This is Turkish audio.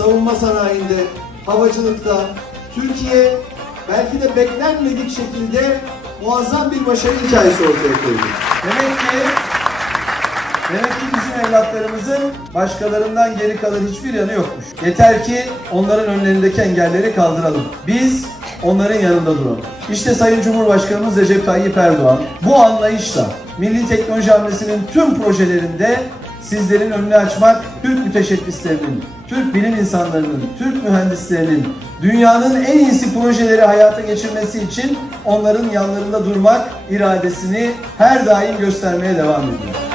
savunma sanayinde, havacılıkta Türkiye belki de beklenmedik şekilde muazzam bir başarı hikayesi ortaya koydu. Demek ki Demek ki bizim evlatlarımızın başkalarından geri kalan hiçbir yanı yokmuş. Yeter ki onların önlerindeki engelleri kaldıralım. Biz onların yanında duralım. İşte Sayın Cumhurbaşkanımız Recep Tayyip Erdoğan bu anlayışla Milli Teknoloji Hamlesi'nin tüm projelerinde sizlerin önünü açmak, Türk müteşebbislerinin, Türk bilim insanlarının, Türk mühendislerinin dünyanın en iyisi projeleri hayata geçirmesi için onların yanlarında durmak iradesini her daim göstermeye devam ediyor.